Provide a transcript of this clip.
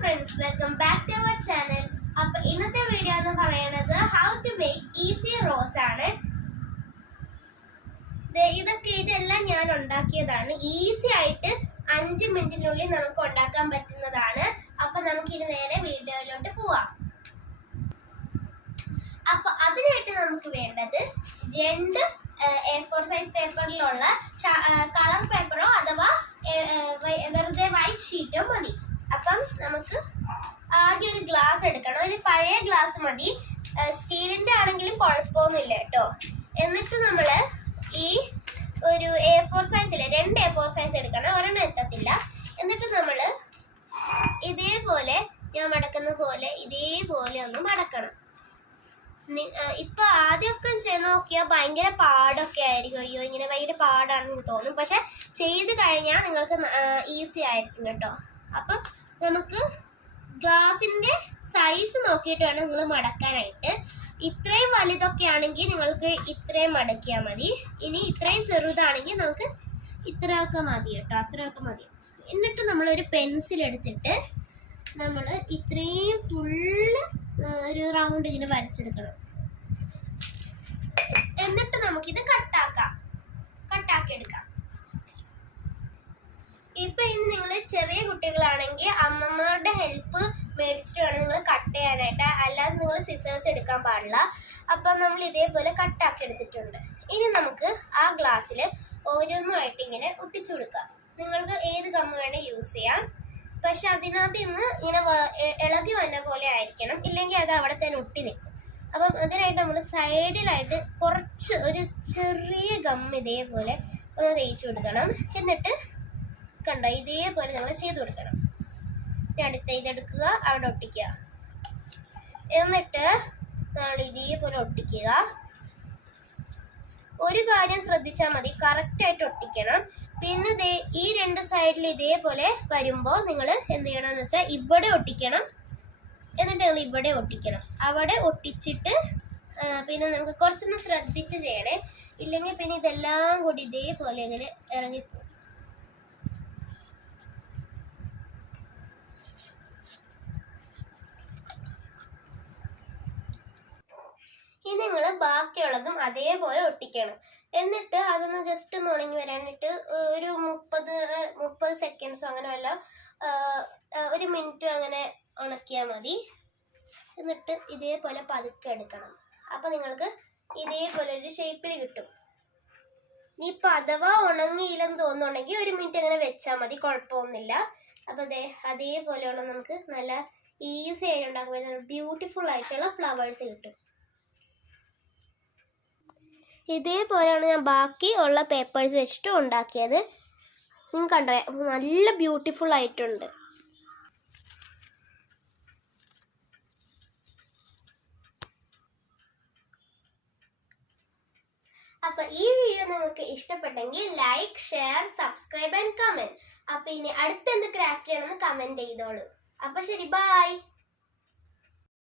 friends, welcome back to our channel. അപ്പോൾ ഇന്നത്തെ video എന്ന് പറയുന്നത് how to make easy rolls ആണ്. ഇതെല്ലാം ഞാൻ ഉണ്ടാക്കിയതാണ്. ഈസി ആയിട്ട് 5 മിനിറ്റിനുള്ളിൽ നമുക്ക് ഉണ്ടാക്കാൻ പറ്റുന്നതാണ്. അപ്പോൾ നമുക്ക് ഇനി നേരെ വീഡിയോയിലോട്ട് പോവാം. അപ്പോൾ അതിനായിട്ട് നമുക്ക് വേണ്ടത് 2 A4 സൈസ് പേപ്പറിലുള്ള കളർ പേപ്പറോ അഥവാ വെറുതെ വൈറ്റ് ഷീറ്റോ മതി. അപ്പം നമുക്ക് ആദ്യം ഒരു ഗ്ലാസ് എടുക്കണം. ഒരു പഴയ ഗ്ലാസ് മതി, സ്റ്റീലിൻ്റെ ആണെങ്കിലും കുഴപ്പമൊന്നുമില്ല കേട്ടോ. എന്നിട്ട് നമ്മൾ ഈ ഒരു A4 സൈസിൽ 2 A4 സൈസ് എടുക്കണം, ഒരെണ്ണം എത്തത്തില്ല. എന്നിട്ട് നമ്മൾ ഇതേപോലെ ഞാൻ മടക്കുന്ന പോലെ ഇതേപോലെ ഒന്ന് മടക്കണം. ഇപ്പൊ ആദ്യമൊക്കെ ചെയ്ത് നോക്കിയാൽ ഭയങ്കര പാടൊക്കെ ആയിരിക്കും. അയ്യോ ഇങ്ങനെ ഭയങ്കര പാടാണെന്ന് തോന്നും, പക്ഷെ ചെയ്ത് കഴിഞ്ഞാൽ നിങ്ങൾക്ക് ഈസി ആയിരിക്കും കേട്ടോ. അപ്പം നമുക്ക് ഗ്ലാസിന്റെ സൈസ് നോക്കിയിട്ട് വേണം നിങ്ങൾ മടക്കാനായിട്ട്. ഇത്രയും വലുതൊക്കെ ആണെങ്കിൽ നിങ്ങൾക്ക് ഇത്രയും മടക്കിയാൽ മതി. ഇനി ഇത്രയും ചെറുതാണെങ്കിൽ നമുക്ക് ഇത്രയൊക്കെ മതി കേട്ടോ, അത്രയൊക്കെ മതി. എന്നിട്ട് നമ്മളൊരു പെൻസിൽ എടുത്തിട്ട് നമ്മൾ ഇത്രയും ഫുള്ള് ഒരു റൗണ്ട് ഇങ്ങനെ വരച്ചെടുക്കണം. എന്നിട്ട് നമുക്കിത് കട്ടാക്കി എടുക്കാം. ഇപ്പൊ ഇനി നിങ്ങൾ ചെറിയ കുട്ടികളാണെങ്കിൽ അമ്മമ്മയുടെ ഹെൽപ്പ് മേടിച്ചിട്ട് വേണം നിങ്ങൾ കട്ട് ചെയ്യാനായിട്ട്, അല്ലാതെ നിങ്ങൾ സിസേഴ്സ് എടുക്കാൻ പാടില്ല. അപ്പം നമ്മൾ ഇതേപോലെ കട്ടാക്കി എടുത്തിട്ടുണ്ട്. ഇനി നമുക്ക് ആ ഗ്ലാസ്സിൽ ഓരോന്നുമായിട്ട് ഇങ്ങനെ ഒട്ടിച്ചു കൊടുക്കാം. നിങ്ങൾക്ക് ഏത് ഗമ്മ് വേണേൽ യൂസ് ചെയ്യാം, പക്ഷെ അതിനകത്ത് ഇന്ന് ഇങ്ങനെ ഇളകി വന്ന പോലെ ആയിരിക്കണം, ഇല്ലെങ്കിൽ അത് അവിടെ തന്നെ ഒട്ടി നിൽക്കും. അപ്പം അതിനായിട്ട് നമ്മൾ സൈഡിലായിട്ട് കുറച്ച് ഒരു ചെറിയ ഗമ്മ് ഇതേപോലെ ഒന്ന് തേച്ച് കൊടുക്കണം. എന്നിട്ട് കണ്ടോ ഇതേപോലെ നമ്മൾ ചെയ്ത് കൊടുക്കണം. അടുത്ത ഇതെടുക്കുക, അവിടെ ഒട്ടിക്കുക. എന്നിട്ട് നമ്മൾ ഇതേപോലെ ഒട്ടിക്കുക. ഒരു കാര്യം ശ്രദ്ധിച്ചാൽ മതി, കറക്റ്റായിട്ട് ഒട്ടിക്കണം. പിന്നെ ഈ 2 സൈഡിൽ ഇതേപോലെ വരുമ്പോൾ നിങ്ങൾ എന്ത് ചെയ്യണമെന്ന് വെച്ചാൽ ഇവിടെ ഒട്ടിക്കണം. എന്നിട്ട് നിങ്ങൾ ഇവിടെ ഒട്ടിക്കണം. അവിടെ ഒട്ടിച്ചിട്ട് പിന്നെ നമുക്ക് കുറച്ചൊന്ന് ശ്രദ്ധിച്ച് ചെയ്യണേ, ഇല്ലെങ്കിൽ പിന്നെ ഇതെല്ലാം കൂടി ഇതേപോലെ ഇങ്ങനെ ഇറങ്ങിപ്പോകും. ഇനി നിങ്ങൾ ബാക്കിയുള്ളതും അതേപോലെ ഒട്ടിക്കണം. എന്നിട്ട് അതൊന്ന് ജസ്റ്റ് ഒന്ന് ഉണങ്ങി വരാനായിട്ട് ഒരു 30 സെക്കൻഡ്സോ അങ്ങനെ വല്ല 1 മിനിറ്റ് അങ്ങനെ ഉണക്കിയാൽ മതി. എന്നിട്ട് ഇതേപോലെ പതുക്കെ എടുക്കണം. അപ്പം നിങ്ങൾക്ക് ഇതേപോലെ ഒരു ഷേപ്പിൽ കിട്ടും. ഇനിയിപ്പോൾ അഥവാ ഉണങ്ങിയില്ലെന്ന് തോന്നുന്നുണ്ടെങ്കിൽ 1 മിനിറ്റ് അങ്ങനെ വെച്ചാൽ മതി, കുഴപ്പമൊന്നുമില്ല. അപ്പോൾ അതേപോലെയുള്ള നമുക്ക് നല്ല ഈസി ആയിട്ട് ഉണ്ടാക്കാൻ പറ്റുന്ന ബ്യൂട്ടിഫുൾ ആയിട്ടുള്ള ഫ്ലവേഴ്സ് കിട്ടും. ഇതേപോലെയാണ് ഞാൻ ബാക്കി ഉള്ള പേപ്പേഴ്സ് വെച്ചിട്ട് ഉണ്ടാക്കിയത്. നിങ്ങൾക്ക് കണ്ടോ നല്ല ബ്യൂട്ടിഫുൾ ആയിട്ടുണ്ട്. അപ്പോൾ ഈ വീഡിയോ നിങ്ങൾക്ക് ഇഷ്ടപ്പെട്ടെങ്കിൽ like, share, subscribe and comment. അപ്പോൾ ഇനി അടുത്ത എന്ത് ക്രാഫ്റ്റ് ചെയ്യണമെന്ന് കമൻറ്റ് ചെയ്തോളൂ. അപ്പോൾ ശരി, ബൈ.